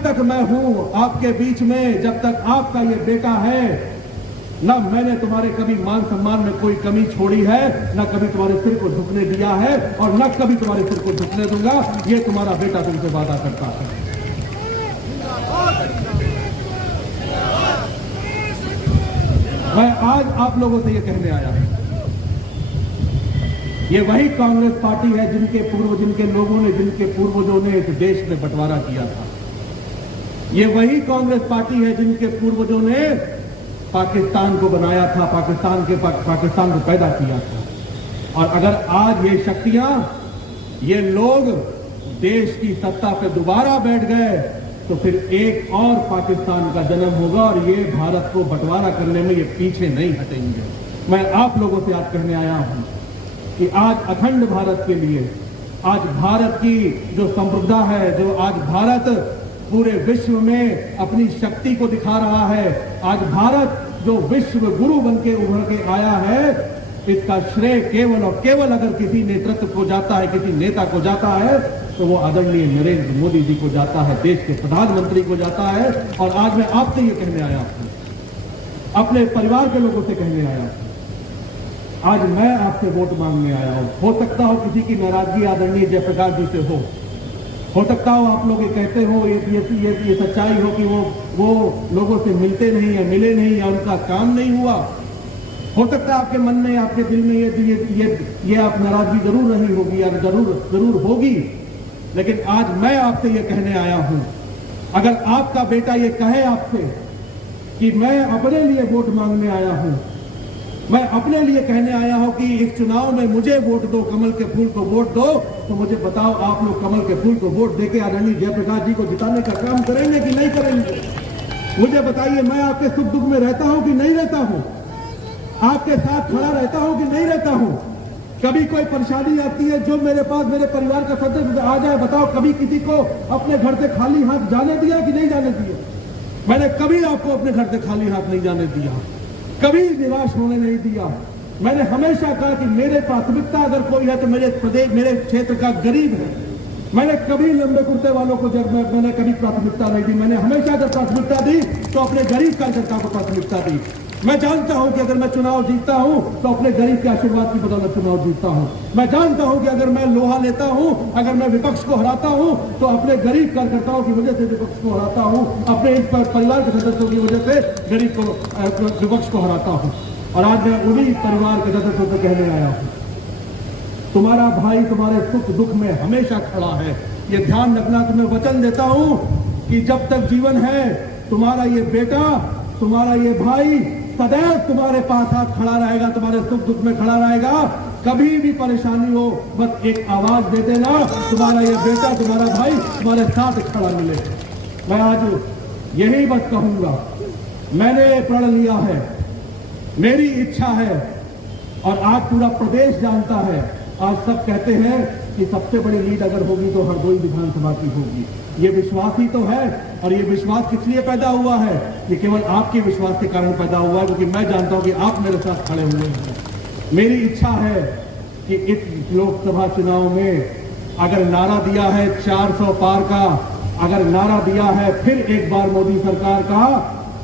तक मैं हूं आपके बीच में, जब तक आपका ये बेटा है, ना मैंने तुम्हारे कभी मान सम्मान में कोई कमी छोड़ी है, ना कभी तुम्हारे सिर को झुकने दिया है और ना कभी तुम्हारे सिर को झुकने दूंगा। ये तुम्हारा बेटा तुमसे वादा करता है। मैं आज आप लोगों से ये कहने आया हूं, ये वही कांग्रेस पार्टी है जिनके पूर्वजों ने इस देश में बंटवारा किया था। ये वही कांग्रेस पार्टी है जिनके पूर्वजों ने पाकिस्तान को बनाया था, पाकिस्तान को पैदा किया था। और अगर आज ये शक्तियां, ये लोग देश की सत्ता पे दोबारा बैठ गए तो फिर एक और पाकिस्तान का जन्म होगा और ये भारत को बंटवारा करने में ये पीछे नहीं हटेंगे। मैं आप लोगों से आज कहने आया हूं कि आज अखंड भारत के लिए, आज भारत की जो संप्रभुता है, जो आज भारत पूरे विश्व में अपनी शक्ति को दिखा रहा है, आज भारत जो विश्व गुरु बनके उभर के आया है, इसका श्रेय केवल और केवल अगर किसी नेतृत्व को जाता है, किसी नेता को जाता है, तो वो आदरणीय नरेंद्र मोदी जी को जाता है, देश के प्रधानमंत्री को जाता है। और आज मैं आपसे ये कहने आया हूं, अपने परिवार के लोगों से कहने आया हूं, आज मैं आपसे वोट मांगने आया हूं। हो सकता हो किसी की नाराजगी आदरणीय जयप्रकाश जी से हो सकता हो आप लोग ये कहते हो, ये सच्चाई हो कि वो लोगों से मिलते नहीं है, मिले नहीं या उनका काम नहीं हुआ। हो सकता है आपके मन में, आपके दिल में ये आप नाराजगी जरूर रही होगी या जरूर होगी। लेकिन आज मैं आपसे ये कहने आया हूं, अगर आपका बेटा ये कहे आपसे कि मैं अपने लिए वोट मांगने आया हूं, मैं अपने लिए कहने आया हूं कि इस चुनाव में मुझे वोट दो, कमल के फूल को वोट दो, तो मुझे बताओ आप लोग कमल के फूल को वोट देके आदरणीय जयप्रकाश जी को जिताने का काम करेंगे कि नहीं करेंगे? मुझे बताइए, मैं आपके सुख दुख में रहता हूं कि नहीं रहता हूं? आपके साथ खड़ा रहता हूं कि नहीं रहता हूं? कभी कोई परेशानी आती है जो मेरे पास मेरे परिवार का सदस्य आ जाए, बताओ कभी किसी को अपने घर से खाली हाथ जाने दिया कि नहीं जाने दिया? मैंने कभी आपको अपने घर से खाली हाथ नहीं जाने दिया, कभी निराश होने नहीं दिया। मैंने हमेशा कहा कि मेरे प्राथमिकता अगर कोई है तो मेरे प्रदेश, मेरे क्षेत्र का गरीब है। मैंने कभी लंबे कुर्ते वालों को मैंने कभी प्राथमिकता नहीं दी। मैंने हमेशा अगर प्राथमिकता दी तो अपने गरीब कार्यकर्ताओं को प्राथमिकता दी। मैं जानता हूं कि अगर मैं चुनाव जीतता हूं तो अपने गरीब के आशीर्वाद की बदौलत चुनाव जीतता हूं। मैं जानता हूं कि अगर मैं लोहा लेता हूं, अगर मैं विपक्ष को हराता हूं, तो अपने गरीब कार्यकर्ताओं की वजह से विपक्ष को हराता हूं, अपने परिवार के सदस्यों की वजह से गरीब को, विपक्ष को हराता हूं। और आज मैं उन्हीं परिवार के सदस्यों से कहने आया हूं, तुम्हारा भाई तुम्हारे सुख दुख में हमेशा खड़ा है। ये ध्यान रखना, तुम्हें वचन देता हूं कि जब तक जीवन है तुम्हारा ये बेटा, तुम्हारा ये भाई सदैव तुम्हारे पास हाथ खड़ा रहेगा, तुम्हारे सुख दुख में खड़ा रहेगा। कभी भी परेशानी हो बस एक आवाज दे देना, तुम्हारा ये बेटा, तुम्हारा भाई तुम्हारे साथ खड़ा मिले। मैं आज यही बस कहूंगा, मैंने प्रण लिया है, मेरी इच्छा है और आज पूरा प्रदेश जानता है। आज सब कहते हैं कि सबसे बड़ी लीड अगर होगी तो हरदोई विधानसभा की होगी। ये विश्वास ही तो है, और ये विश्वास किस लिए पैदा हुआ है? ये केवल आपके विश्वास के कारण पैदा हुआ है, क्योंकि मैं जानता हूं कि आप मेरे साथ खड़े हुए हैं। मेरी इच्छा है कि इस लोकसभा चुनाव में अगर नारा दिया है 400 पार का, अगर नारा दिया है फिर एक बार मोदी सरकार का,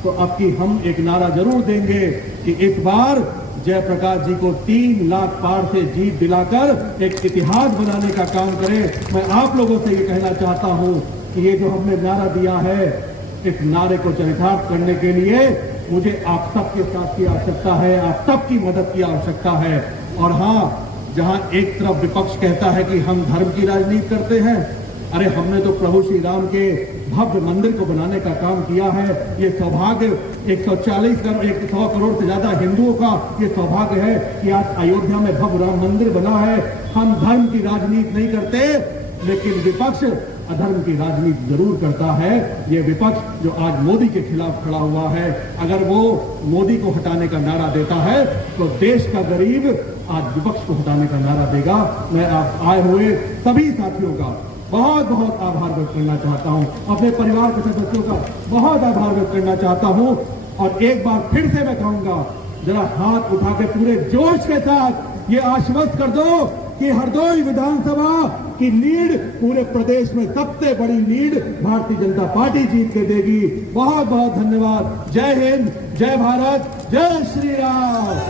तो अब की हम एक नारा जरूर देंगे कि इस बार जयप्रकाश जी को 3 लाख पार से जीत दिलाकर एक इतिहास बनाने का काम करें। मैं आप लोगों से ये कहना चाहता हूं कि ये जो हमने नारा दिया है, इस नारे को चरितार्थ करने के लिए मुझे आप सबके साथ की आवश्यकता है, आप सबकी मदद की आवश्यकता है। और हां, जहां एक तरफ विपक्ष कहता है कि हम धर्म की राजनीति करते हैं, अरे हमने तो प्रभु श्री राम के भव्य मंदिर को बनाने का काम किया है। ये सौभाग्य 100 करोड़ से ज्यादा हिंदुओं का ये सौभाग्य है कि आज अयोध्या में भव्य राम मंदिर बना है। हम धर्म की राजनीति नहीं करते, लेकिन विपक्ष अधर्म की राजनीति जरूर करता है। ये विपक्ष जो आज मोदी के खिलाफ खड़ा हुआ है, अगर वो मोदी को हटाने का नारा देता है तो देश का गरीब आज विपक्ष को हटाने का नारा देगा। मैं आप आए हुए सभी साथियों का बहुत बहुत आभार व्यक्त करना चाहता हूं, अपने परिवार के सदस्यों का बहुत आभार व्यक्त करना चाहता हूं। और एक बार फिर से मैं कहूंगा, जरा हाथ उठा के पूरे जोश के साथ ये आश्वस्त कर दो कि हरदोई विधानसभा की लीड पूरे प्रदेश में सबसे बड़ी लीड भारतीय जनता पार्टी जीत के देगी। बहुत बहुत धन्यवाद। जय हिंद, जय भारत, जय श्री राम।